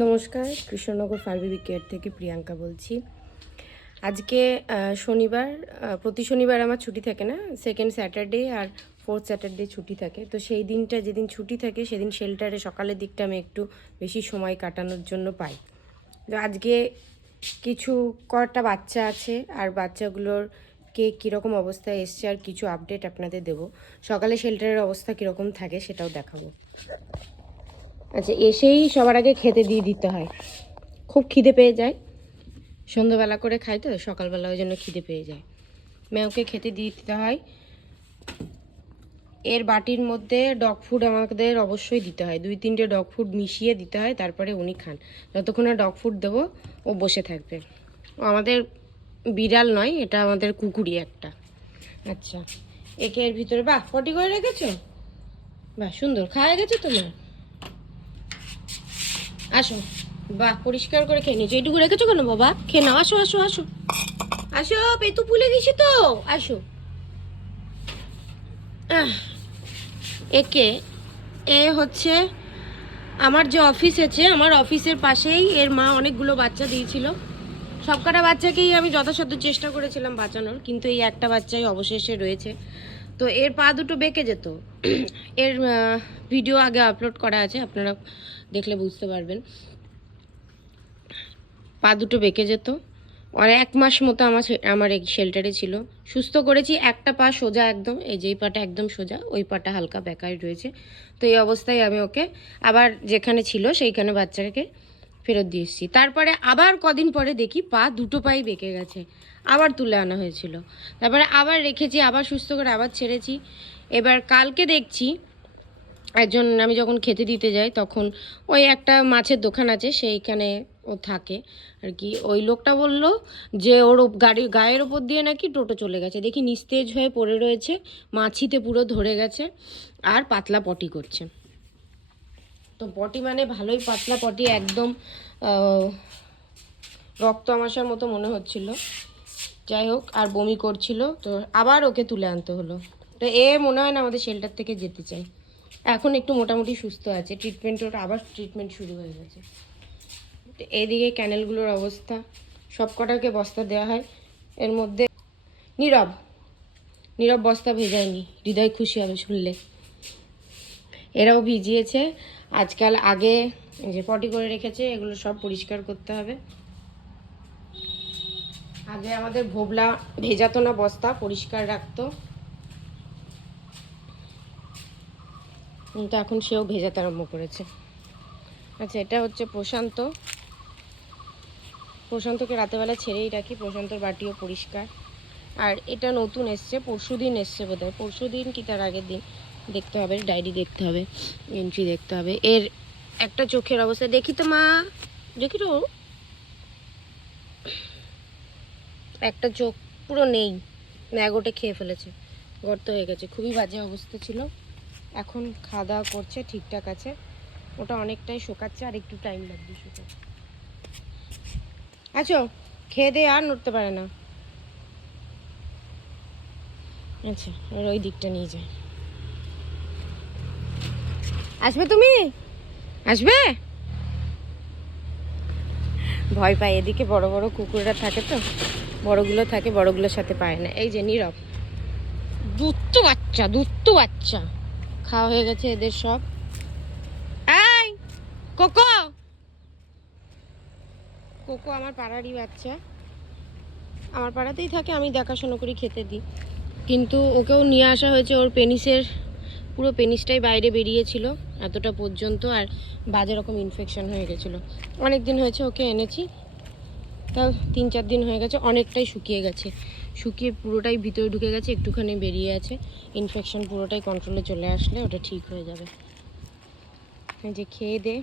নমস্কার, Krishnanagar pharmacy care থেকে প্রিয়াঙ্কা বলছি। আজকে শনিবার। প্রতি শনিবার আমার ছুটি থাকে না, সেকেন্ড স্যাটারডে আর ফোর্থ স্যাটারডে ছুটি থাকে। তো সেই দিনটা যেদিন ছুটি থাকে সেদিন শেল্টারে সকালের দিকটা আমি একটু বেশি সময় কাটানোর জন্য পাই। তো আজকে কিছু কটা বাচ্চা আছে, আর বাচ্চাগুলোর কীরকম অবস্থায় এসছে আর কিছু আপডেট আপনাদের দেবো। সকালে শেল্টারের অবস্থা কীরকম থাকে সেটাও দেখাবো। আচ্ছা, এসেই সবার আগে খেতে দিয়ে দিতে হয়। খুব খিদে পেয়ে যায়, সন্ধ্যাবেলা করে খাই তো, সকালবেলা ওই জন্য খিদে পেয়ে যায়। মেয়েকে খেতে দিয়ে দিতে হয়। এর বাটির মধ্যে ডগ ফুড আমাদের অবশ্যই দিতে হয়, 2-3টে ডগ ফুড মিশিয়ে দিতে হয়, তারপরে উনি খান। যতক্ষণ না ডগ ফুড দেবো ও বসে থাকবে। ও আমাদের বিড়াল নয়, এটা আমাদের কুকুরই একটা। আচ্ছা, একে এর ভিতরে বাহ পটি করে রেখেছো, বাহ সুন্দর খাওয়া গেছে তোমার। আসো, বাহ পরিষ্কার করে খেয়ে নিয়েছো। এইটুকু রেখেছো কেন বাবা? খেয়ে নাও, আসো আসো আসো আসো, পেতু ভুলে গেছি তো, আসো। একে এ হচ্ছে আমার যে অফিস আছে, আমার অফিসের পাশেই এর মা অনেকগুলো বাচ্চা দিয়েছিল। সবকটা বাচ্চাকেই আমি যথাসাধ্য চেষ্টা করেছিলাম বাঁচানোর, কিন্তু এই একটা বাচ্চাই অবশেষে রয়েছে। তো এর পা দুটো বেঁকে যেত। এর ভিডিও আগে আপলোড করা আছে, আপনারা দেখলে বুঝতে পারবেন। পা দুটো বেঁকে যেত। আর 1 মাস মতো আমার এই শেল্টারে ছিল। সুস্থ করেছি, একটা পা সোজা একদম, এই যেই পাটা একদম সোজা, ওই পাটা হালকা বেঁকায় রয়েছে। তো এই অবস্থায় আমি ওকে আবার যেখানে ছিল সেইখানে বাচ্চাকে ফেরত দিয়ে এসেছি। তারপরে আবার কদিন পরে দেখি দুটো পাই বেঁকে গেছে, আবার তুলে আনা হয়েছিল। তারপরে আবার রেখেছি, আবার সুস্থ করে আবার ছেড়েছি। এবার কালকে দেখছি আমি যখন খেতে দিতে যাই, তখন ওই একটা মাছের দোকান আছে, সেইখানে ও থাকে আর কি। ওই লোকটা বলল যে ওর গায়ের ওপর দিয়ে নাকি টোটো চলে গেছে। দেখি নিস্তেজ হয়ে পড়ে রয়েছে, মাছিতে পুরো ধরে গেছে, আর পাতলা পটি করছে। তো পটি মানে ভালোই পাতলা পটি, একদম রক্ত আমাশার মতো মনে হচ্ছিল। যাই হোক, আর বমি করছিল, তো আবার ওকে তুলে আনতে হলো। তো মনে হয় না আমাদের শেল্টার থেকে যেতে চাই। এখন একটু মোটামুটি সুস্থ আছে, আবার ট্রিটমেন্ট শুরু হয়ে গেছে। তো এইদিকে ক্যানেলগুলোর অবস্থা, সব কটাকে বস্তা দেওয়া হয়। এর মধ্যে নীরব নীরব বস্তা ভেজায়নি, হৃদয় খুশি হবে শুনলে। এরাও ভিজিয়েছে আজকাল। আগে যে পটি করে রেখেছে, এগুলো সব পরিষ্কার করতে হবে। আগে আমাদের ভোবলা ভেজাতো না, বস্তা পরিষ্কার রাখতো, কিন্তু এখন সেও ভেজাতে আরম্ভ করেছে। আচ্ছা, এটা হচ্ছে প্রশান্তকে রাতেবেলা ছেড়েই রাখি, প্রশান্তর বাটিও পরিষ্কার। আর এটা নতুন এসছে, পরশুদিন এসছে বোধহয়, পরশুদিন কি তার আগের দিন। দেখতে হবে, ডায়েরি দেখতে হবে, এন্ট্রি দেখতে হবে। এর একটা চোখের অবস্থা দেখি তো মা, দেখি তো, একটা চোখ পুরো নেই, ম্যাগোটে খেয়ে ফেলেছে, গর্ত হয়ে গেছে, খুবই বাজে অবস্থা ছিল। এখন খাওয়া দাওয়া করছে, ঠিকঠাক আছে। ওটা অনেকটাই শোকাচ্ছে, আর একটু টাইম লাগবে শুকাতে। আচ্ছা, খেয়ে দিয়ে আর নড়তে পারে না। আচ্ছা, আর ওই দিকটা নিয়ে যায়। আসবে তুমি? আসবে? ভয় পায়, এদিকে বড় বড় কুকুররা থাকে তো, বড়গুলো থাকে, বড়গুলোর সাথে পায় না। এই যে নীরব, দুত্তু বাচ্চা। খাওয়া হয়ে গেছে এদের সব। এই কোকো, কোকো আমার পাড়ারই বাচ্চা, আমার পাড়াতেই থাকে, আমি দেখাশোনা করি, খেতে দিই। কিন্তু ওকেও নিয়ে আসা হয়েছে, ওর পুরো পেনিসটাই বাইরে বেরিয়েছিল এতটা পর্যন্ত, আর বাজে রকম ইনফেকশন হয়ে গেছিলো। অনেক দিন হয়েছে ওকে এনেছি, তাও 3-4 দিন হয়ে গেছে, অনেকটাই শুকিয়ে পুরোটাই ভিতরে ঢুকে গেছে, একটুখানি বেরিয়ে আছে। ইনফেকশন পুরোটাই কন্ট্রোলে চলে আসলে ওটা ঠিক হয়ে যাবে। যে খেয়ে দে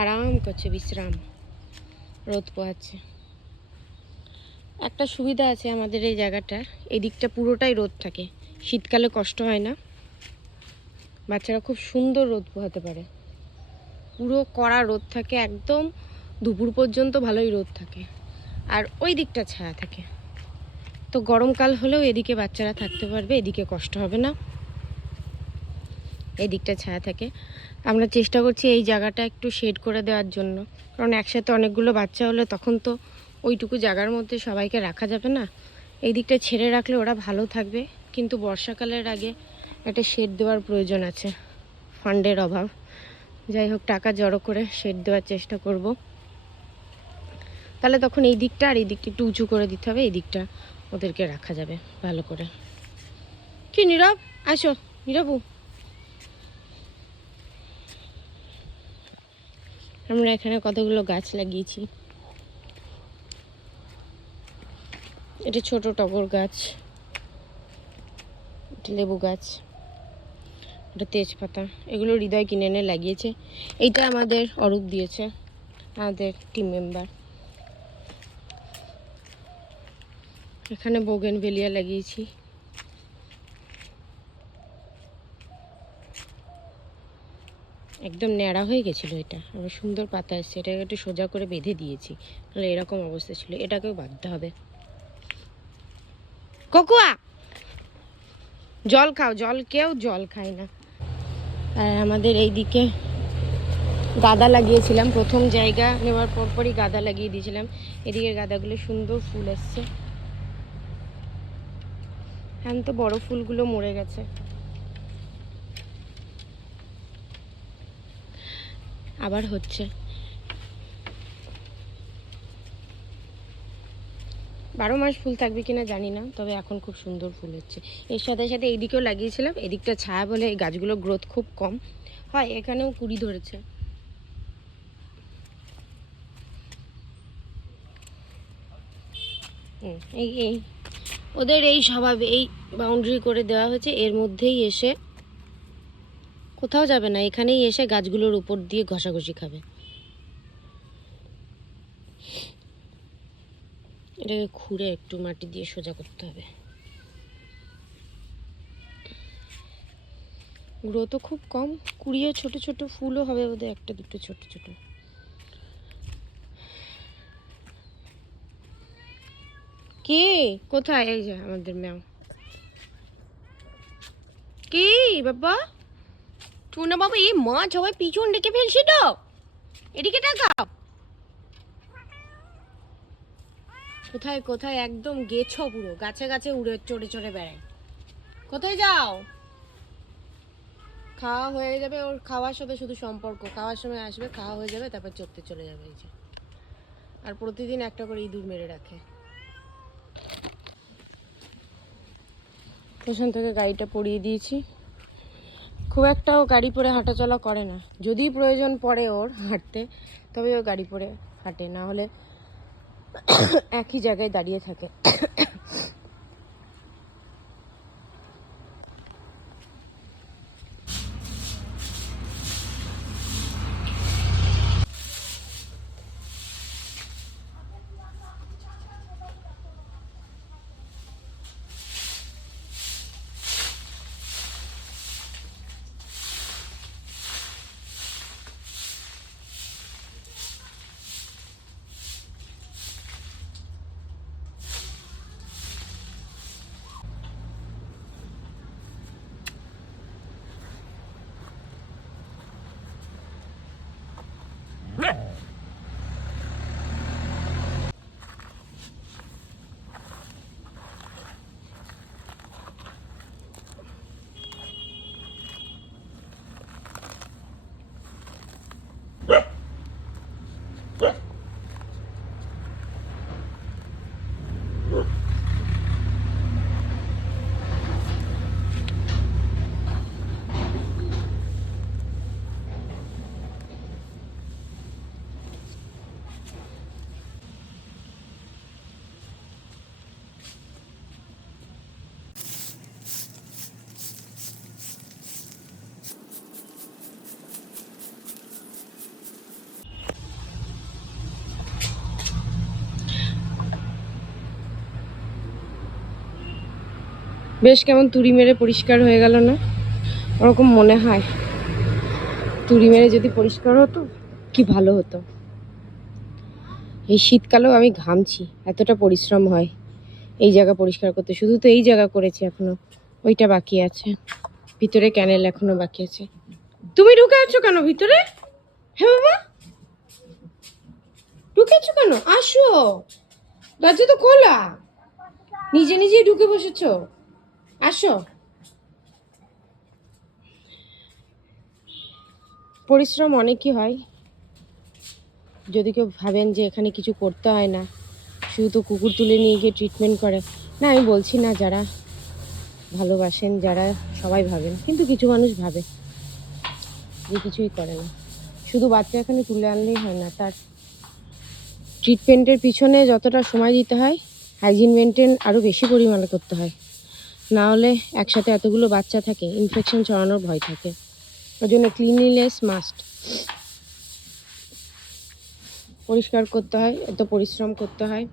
আরাম করছে, বিশ্রাম, রোদ পোহাচ্ছে। একটা সুবিধা আছে আমাদের এই জায়গাটার, এই দিকটা পুরোটাই রোদ থাকে, শীতকালে কষ্ট হয় না। বাচ্চারা খুব সুন্দর রোদ পোহাতে পারে, পুরো কড়া রোদ থাকে, একদম দুপুর পর্যন্ত ভালোই রোদ থাকে, আর ওই দিকটা ছায়া থাকে। তো গরমকাল হলেও এদিকে বাচ্চারা থাকতে পারবে, এদিকে কষ্ট হবে না। এই দিকটা ছায়া থাকে। আমরা চেষ্টা করছি এই জায়গাটা একটু শেড করে দেওয়ার জন্য, কারণ একসাথে অনেকগুলো বাচ্চা হলে তখন তো ওইটুকু জায়গার মধ্যে সবাইকে রাখা যাবে না। এই দিকটা ছেড়ে রাখলে ওরা ভালো থাকবে, কিন্তু বর্ষাকালের আগে একটা শেড দেওয়ার প্রয়োজন আছে, ফান্ডের অভাব। যাই হোক, টাকা জড়ো করে শেড দেওয়ার চেষ্টা করব। তাহলে তখন এই দিকটা আর এই দিকটা একটু উঁচু করে দিতে হবে, এই দিকটা ওদেরকে রাখা যাবে ভালো করে। কি নীরব, আসো নীরবু। আমরা এখানে কতগুলো গাছ লাগিয়েছি। এটা ছোট টগর গাছ, এটা লেবু গাছ, এটা তেজপাতা। এগুলো হৃদয় কিনে এনে লাগিয়েছে। এইটা আমাদের অরূপ দিয়েছে, আমাদের টিম মেম্বার। এখানে বোগেনভেলিয়া লাগিয়েছি। একদম ন্যাড়া হয়ে গেছিলো, এটা আবার সুন্দর পাতা এসছে। এটাকে একটু সোজা করে বেঁধে দিয়েছি, তাহলে এরকম অবস্থা ছিল। এটাকেও বাঁধতে হবে। কোকুয়া, জল খাও। জল, কেউ জল খায় না। আর আমাদের এই দিকে গাঁদা লাগিয়েছিলাম, প্রথম জায়গা নেওয়ার পরপরই গাঁদা লাগিয়ে দিয়েছিলাম। এদিকে গাঁদাগুলো সুন্দর ফুল আসছে। এখন তো বড় ফুলগুলো মরে গেছে। আবার হচ্ছে। 12 মাস ফুল থাকবে কিনা জানি না, তবে এখন খুব সুন্দর ফুল হচ্ছে। এর সাথে সাথে এইদিকেও লাগিয়েছিলাম। এদিকটা ছায়া বলে এই গাছগুলোর গ্রোথ খুব কম হয়। এখানেও কুড়ি ধরেছে। এই এই ওদের এই স্বভাব, এই বাউন্ডারি করে দেওয়া হয়েছে, এর মধ্যেই এসে কোথাও যাবে না, এখানেই এসে গাছগুলোর উপর দিয়ে ঘষাঘষি খাবে। এটাকে খুঁড়ে একটু মাটি দিয়ে সোজা করতে হবে। গ্রোথও খুব কম, কুড়িয়ে ছোট ছোট ফুলও হবে বোধহয়, একটা দুটো ছোট ছোট। কি কোথায়? এই যে আমাদের ম্যাম। কি বাবা, টুনা বাবা, এই মাছ সবাই পিছন ডেকে ফেলছি তো, এদিকে টাকাও। কোথায় কোথায় একদম গেছো পুরো, গাছে গাছে উড়ে চড়ে চড়ে বেড়ায়। কোথায় যাও? খাওয়া হয়ে যাবে ওর, খাওয়ার সাথে শুধু সম্পর্ক। খাওয়ার সময় আসবে, খাওয়া হয়ে যাবে, তারপর চড়তে চলে যাবে। এই যে, আর প্রতিদিন একটা করে ইঁদুর মেরে রাখে। প্রশান্তকে গাড়িটা পরিয়ে দিয়েছি। খুব একটা ও গাড়ি পরে হাঁটাচলা করে না, যদি প্রয়োজন পড়ে ওর হাঁটতে, তবে ও গাড়ি পরে হাঁটে, না হলে একই জায়গায় দাঁড়িয়ে থাকে। বেশ কেমন তুড়ি মেরে পরিষ্কার হয়ে গেল না? ওরকম মনে হয়, তুড়ি মেরে যদি পরিষ্কার হতো কি ভালো হতো। এই শীতকালেও আমি ঘামছি, এতটা পরিশ্রম হয় এই জায়গা পরিষ্কার করতে। শুধু তো এই জায়গা করেছি, এখনো ওইটা বাকি আছে, ভিতরে ক্যানেল এখনো বাকি আছে। তুমি ঢুকে আছো কেন ভিতরে? হ্যাঁ বাবা, ঢুকে আছো কেন? আসো, দরজা তো খোলা, নিজে নিজেই ঢুকে বসেছো। আসো। পরিশ্রম অনেকই হয়। যদি কেউ ভাবেন যে এখানে কিছু করতে হয় না, শুধু তো কুকুর তুলে নিয়ে গিয়ে ট্রিটমেন্ট করে, না আমি বলছি না, যারা ভালোবাসেন, যারা সবাই ভাবেন, কিন্তু কিছু মানুষ ভাবে যে কিছুই করে না। শুধু বাচ্চা এখানে তুলে আনলেই হয় না, তার ট্রিটমেন্টের পিছনে যতটা সময় দিতে হয়, হাইজিন মেনটেন আরও বেশি পরিমাণে করতে হয়। না হলে একসাথে এতগুলো বাচ্চা থাকে, ইনফেকশন ছড়ানোর ভয় থাকে। ওই জন্য ক্লিনলিনেস মাস্ট। পরিষ্কার করতে হয়, এত পরিশ্রম করতে হয়,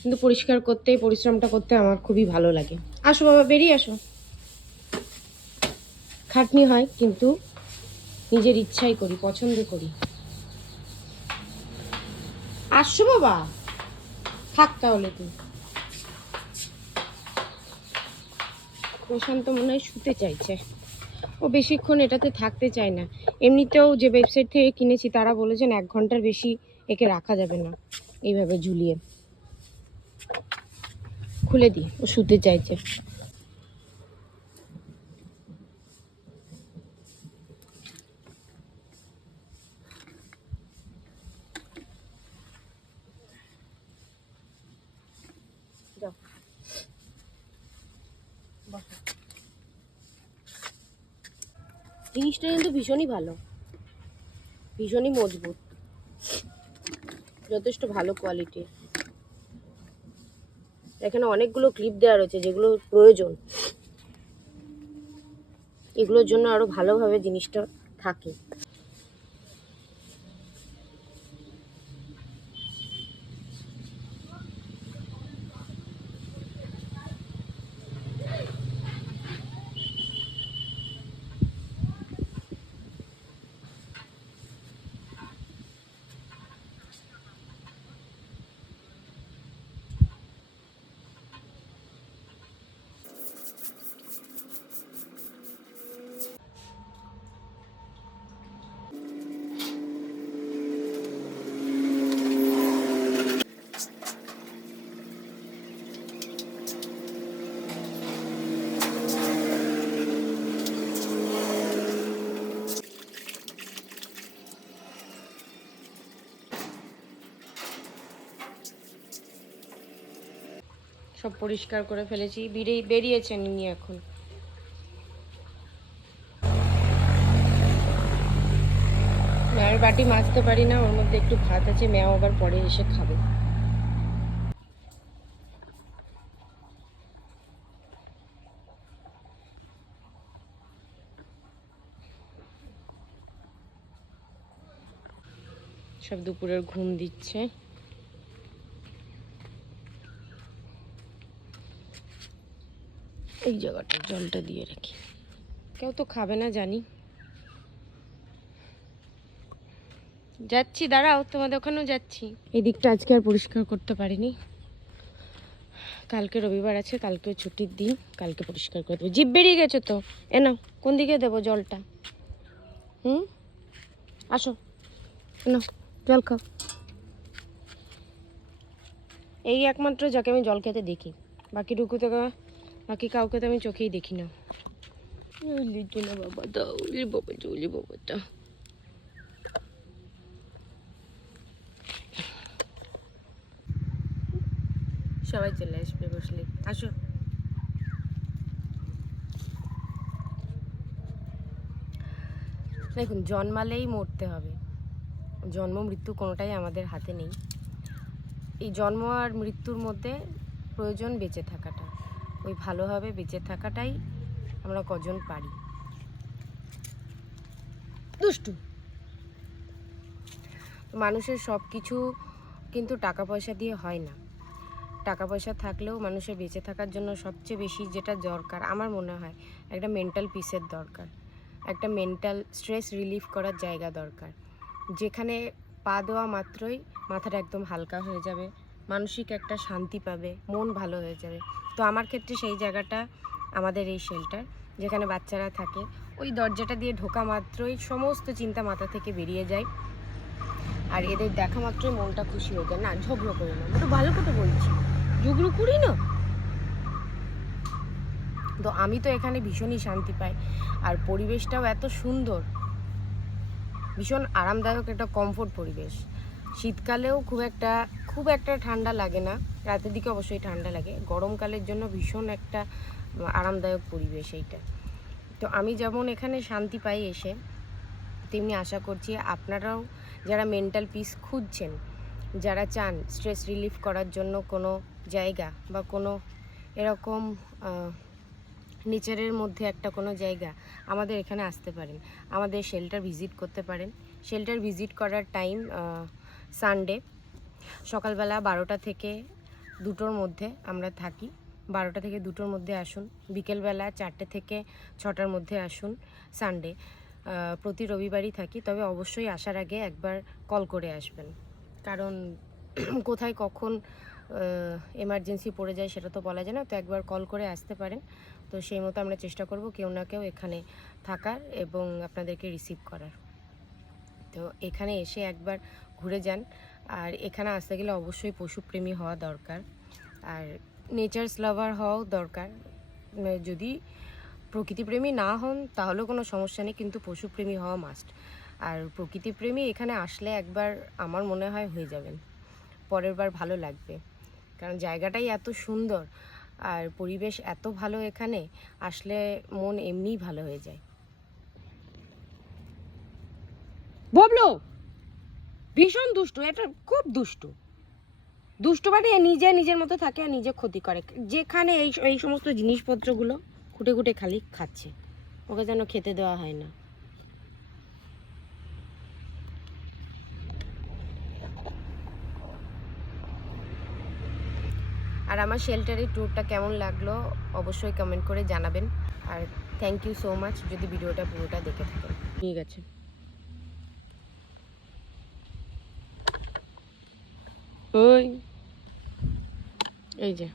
কিন্তু পরিষ্কার করতেই পরিশ্রমটা করতে আমার খুবই ভালো লাগে। আসো বাবা, বেরিয়ে আসো। খাটনি হয়, কিন্তু নিজের ইচ্ছাই করি, পছন্দ করি। আসো বাবা, থাক তাহলে তুই। প্রশান্ত মনে হয় শুতে চাইছে, ও বেশিক্ষণ এটাতে থাকতে চায় না। এমনিতেও যে ওয়েবসাইট থেকে কিনেছি তারা বলেছেন 1 ঘন্টার বেশি একে রাখা যাবে না এইভাবে ঝুলিয়ে। খুলে দিই, ও শুতে চাইছে। যাও, জিনিসটা কিন্তু ভীষণই ভালো, ভীষণই মজবুত, যথেষ্ট ভালো কোয়ালিটির। এখানে অনেকগুলো ক্লিপ দেওয়া রয়েছে যেগুলো প্রয়োজন, এগুলোর জন্য আরো ভালোভাবে জিনিসটা থাকে। সব পরিষ্কার করে ফেলেছি, বেরিয়েছেন ইনি এখন। ম্যাওর বাটি মাজতে পারি না, ওর মধ্যে একটু ভাত আছে, ম্যাও আবার পরে এসে খাবে। সব দুপুরের ঘুম দিচ্ছে। এই জায়গাটা জলটা দিয়ে রাখি, কেউ তো খাবে না জানি। যাচ্ছি, দাঁড়াও, তোমাদের ওখানেও যাচ্ছি। এই দিকটা আজকে আর পরিষ্কার করতে পারিনি, কালকে রবিবার আছে, কালকে ছুটির দিন, কালকে পরিষ্কার করে দেবো। জিভ বেরিয়ে গেছে তো, এ নাও, কোন দিকে দেবো জলটা? আসো, নাও জল খাও। এই একমাত্র যাকে আমি জল খেতে দেখি, বাকি টুকুতে, বাকি কাউকে তো আমি চোখেই দেখি না। লিটু না বাবা, দাও, বাবা জলি, বাবাটা। সবাই চলে আসবে বসলে, আসো। দেখুন, জন্মালেই মরতে হবে, জন্ম মৃত্যু কোনোটাই আমাদের হাতে নেই। এই জন্ম আর মৃত্যুর মধ্যে প্রয়োজন বেঁচে থাকাটা, ওই ভালোভাবে বেঁচে থাকাটাই আমরা কজন পারি। দুষ্টু মানুষের সব কিছু কিন্তু টাকা পয়সা দিয়ে হয় না। টাকা পয়সা থাকলেও মানুষের বেঁচে থাকার জন্য সবচেয়ে বেশি যেটা দরকার আমার মনে হয়, একটা মেন্টাল পিসের দরকার, একটা মেন্টাল স্ট্রেস রিলিফ করার জায়গা দরকার, যেখানে পা দেওয়া মাত্রই মাথাটা একদম হালকা হয়ে যাবে, মানসিক একটা শান্তি পাবে, মন ভালো হয়ে যাবে। তো আমার ক্ষেত্রে সেই জায়গাটা আমাদের এই শেল্টার, যেখানে বাচ্চারা থাকে। ওই দরজাটা দিয়ে ঢোকা মাত্রই সমস্ত চিন্তা মাথা থেকে বেরিয়ে যায়, আর এদের দেখা মাত্রই মনটা খুশি হয়ে যায়। না ঝগড়া করি না, তো ভালো কথা বলছি, ঝগড়া করি না। তো আমি তো এখানে ভীষণই শান্তি পাই, আর পরিবেশটাও এত সুন্দর, ভীষণ আরামদায়ক একটা কমফোর্ট পরিবেশ। শীতকালেও খুব একটা ঠান্ডা লাগে না, রাতের দিকে অবশ্যই ঠান্ডা লাগে। গরমকালের জন্য ভীষণ একটা আরামদায়ক পরিবেশ এইটা। তো আমি যেমন এখানে শান্তি পাই এসে, তেমনি আশা করছি আপনারাও যারা মেন্টাল পিস খুঁজছেন, যারা চান স্ট্রেস রিলিফ করার জন্য কোনো জায়গা বা কোনো এরকম নেচারের মধ্যে একটা কোনো জায়গা, আমাদের এখানে আসতে পারেন, আমাদের শেল্টার ভিজিট করতে পারেন। শেল্টার ভিজিট করার টাইম সানডে সকালবেলা 12টা থেকে 2টোর মধ্যে আমরা থাকি। 12টা থেকে 2টোর মধ্যে আসুন। বিকেলবেলা 4টে থেকে 6টার মধ্যে আসুন। সানডে প্রতি রবিবারই থাকি, তবে অবশ্যই আসার আগে একবার কল করে আসবেন, কারণ কোথায় কখন এমার্জেন্সি পড়ে যায় সেটা তো বলা যায় না। তো একবার কল করে আসতে পারেন, তো সেই মতো আমরা চেষ্টা করব কেউ না কেউ এখানে থাকার এবং আপনাদেরকে রিসিভ করার। তো এখানে এসে একবার ঘুরে যান। আর এখানে আসতে গেলে অবশ্যই পশুপ্রেমী হওয়া দরকার, আর নেচার্স লাভার হওয়াও দরকার। যদি প্রকৃতিপ্রেমী না হন তাহলেও কোনো সমস্যা নেই, কিন্তু পশুপ্রেমী হওয়া মাস্ট। আর প্রকৃতিপ্রেমী এখানে আসলে একবার আমার মনে হয় হয়ে যাবেন, পরের বার ভালো লাগবে, কারণ জায়গাটাই এত সুন্দর আর পরিবেশ এত ভালো, এখানে আসলে মন এমনিই ভালো হয়ে যায়। ববলু ভীষণ দুষ্টু, এটা খুব দুষ্টু মানে নিজের মতো থাকে আর নিজে ক্ষতি করে। যেখানে এই সমস্ত জিনিসপত্রগুলো খুঁটে খুঁটে খালি খাচ্ছে, ওকে যেন খেতে দেওয়া হয় না। আর আমার শেল্টারের ট্যুরটা কেমন লাগলো অবশ্যই কমেন্ট করে জানাবেন। আর থ্যাংক ইউ সো মাচ যদি ভিডিওটা পুরোটা দেখে থাকেন। ঠিক আছে, ওই এই যে